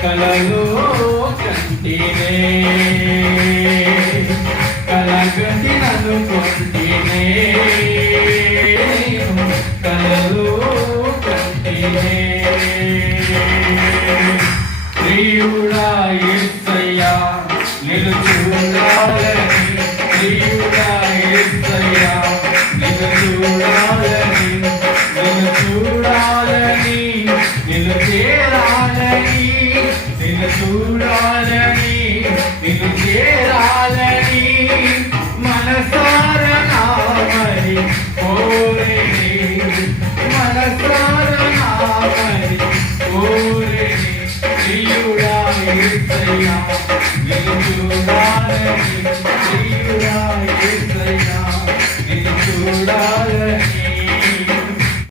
కలలో కంటినే కలగంటి నన్ను కొంటినే కలలో కంటినే ప్రియుడా యేసయ్యా నిన్ను చూడాలని ప్రియుడా యేసయ్యా నిన్ను చూడాలని నిన్ను చూడాలని నిన్ను చేరాలని నిన్ను చూడాలని నిన్ను చేరాలని మనసార నామని కోరేని మనసార నామని కోరేని ప్రియుడా యేసయ్యా నిన్ను చూడాలని